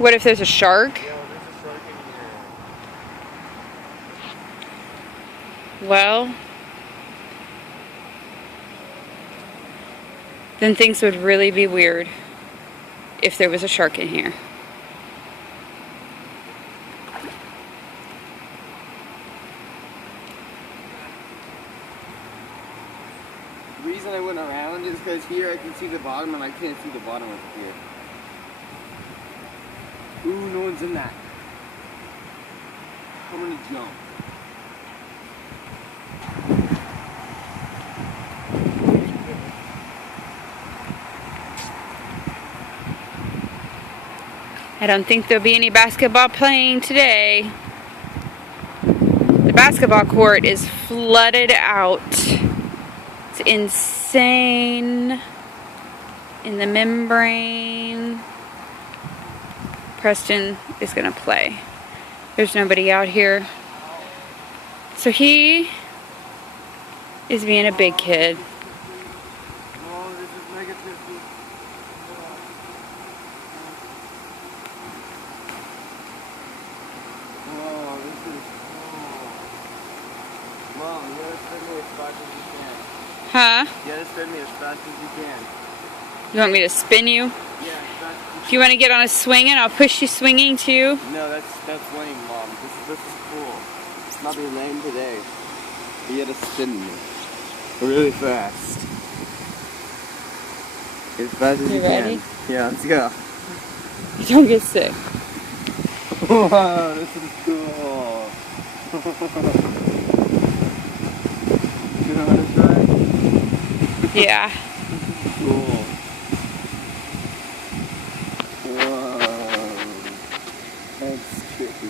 What if there's a shark? Yeah, there's a shark in here. Well, then things would really be weird if there was a shark in here. The reason I went around is because here I can see the bottom and I can't see the bottom of here. Ooh, no one's in that. I'm gonna jump. I don't think there'll be any basketball playing today. The basketball court is flooded out. It's insane. In the membrane. Preston is gonna play. There's nobody out here. So he is being a big kid. Oh, this is mega 50. Oh, this is cool. Mom, you gotta spin me as fast as you can. Huh? You gotta spin me as fast as you can. You want me to spin you? Yeah, as fast as If you want to get on a swing and I'll push you swinging too. No, that's lame, Mom. This is cool. It's not be lame today. You gotta spin me really fast. As fast as you ready? can. Yeah, let's go. Don't get sick. Wow, this is cool. You know how to try? Yeah. Cool. Whoa. That's tricky.